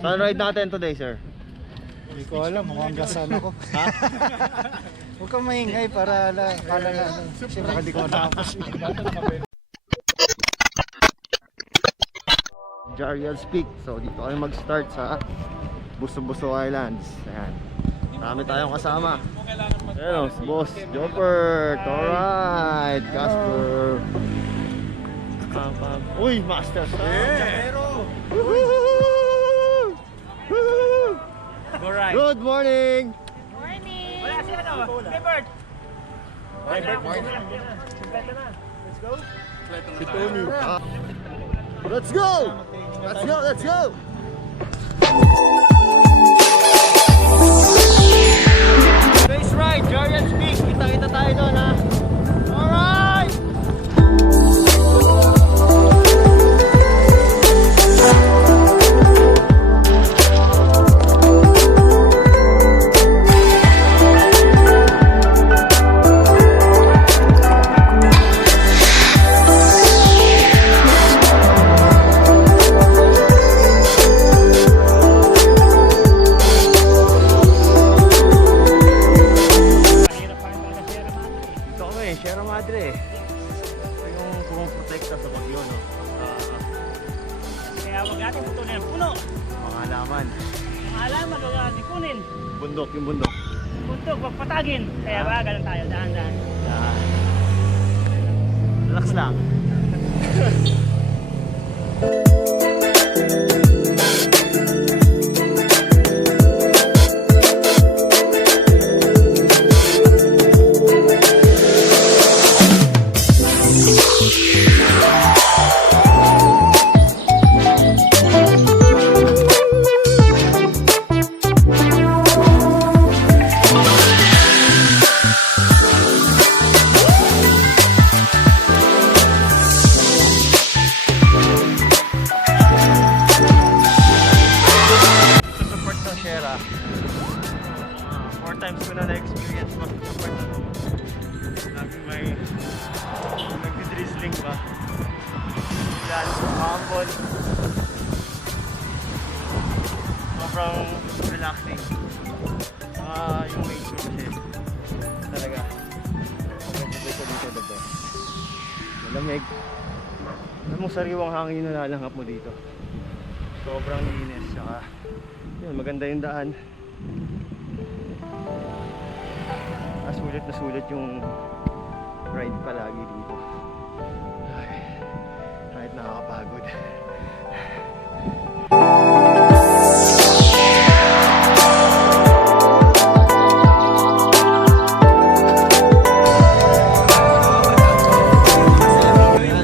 Saan ride natin today, sir? Hindi ko alam, mukhang gasan ako. Ha? Huwag kang maingay para na, kasi baka di ko natapos. Jariel's Peak. So dito kami mag-start sa Buso-Buso Islands. Ayan. Marami tayong kasama. Ayan o, si Boss Jopper. Alright, Casper. Uy, Master Sam. Woohoo! Woohoo! Alright. Good morning! Morning! Wala si ano? Bert! Si Tony. Let's go! Let's go! Let's go! Race ride, Jariel's Peak. Kita-kita tayo doon, ha? Alright! Sierra Madre. Ito yung pumuprotekta sa bagyo, no? Kaya huwag natin putunin ang puno. Mga halaman. Ang halaman, huwag natin kunin. Bundok, yung bundok. Bundok, huwag patagin. Kaya ba, ganun tayo, dahan-dahan. Relax lang. Four times ko na na-experience mag-support na. Laging may nag-drizzling pa. Lalo sa hambol. Sobrang relaxing. Yung nature kasi talaga. Maganda ko dito diba? Malamig. Alam mo, sariwang hangin na lalanghap mo dito. Sobrang linis. Saka yun, maganda yung daan. Sulit na sulit yung ride palagi dito. Ay, kahit nakakapagod.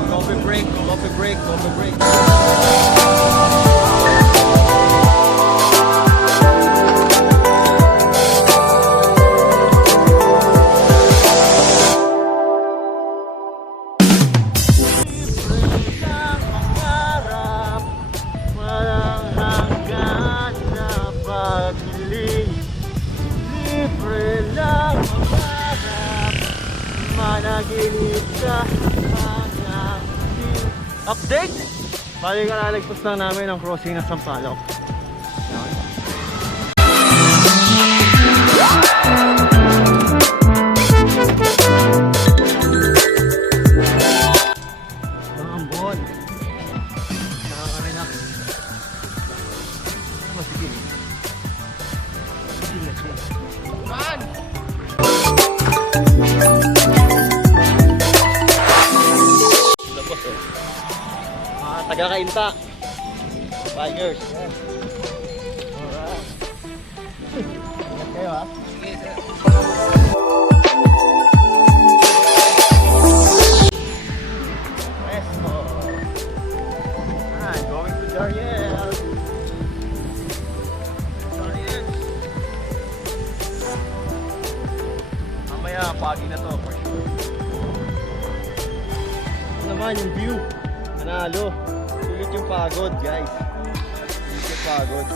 Coffee break, coffee break, coffee break. Update! Bali ka lalagpas lang namin ang crossing ng Sampaloc. Ambon. Nakaka-relax. Masigil. Masigil na siya. Man! Taga-Kainta Bikers. Alright. Ingat kayo, ha? Sige, sir. Presto. Going to Jariel. Jariel. Mamaya pagi na to for sure. Ito naman yung view. Manalo. Sulit yung pagod, guys. Sulit yung pagod.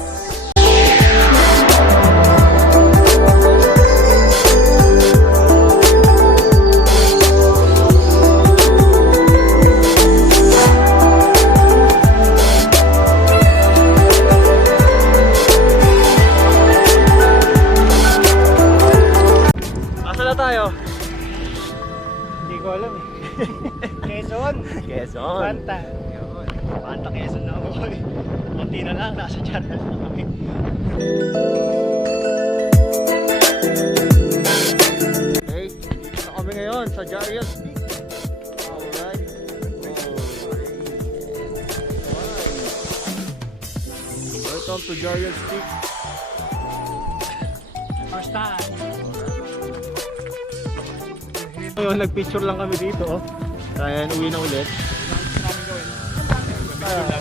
Yun. Banta. Banta Quezon na boy. Kunti na lang, nasa channel na kami. Okay, dito na kami ngayon sa Jarius Peak. Alright. Welcome to Jarius Peak. First time. Ngayon, nagpicture lang kami dito. Kaya uwi na ulit.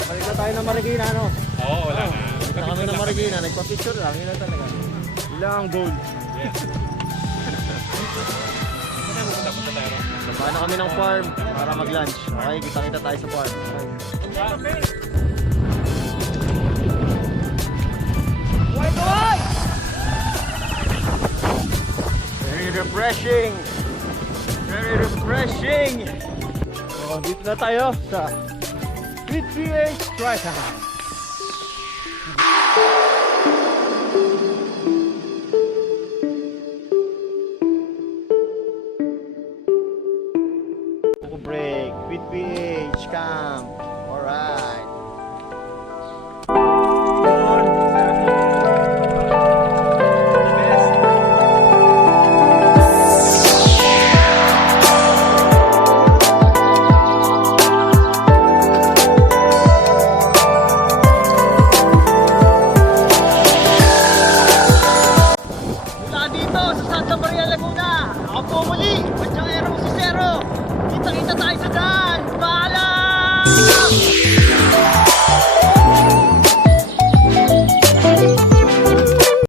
Balik na tayo ng Marikina, no? Oo, wala na. Punta kami ng Marikina, nagpa-picture lang. Yun lang talaga. Ilang ang goal. Yes. Punta tayo. Baba na kami ng farm para mag-lunch. Okay, kita-kita tayo sa farm. Very refreshing! Very refreshing! So, dito na tayo sa PTH Tri-Town.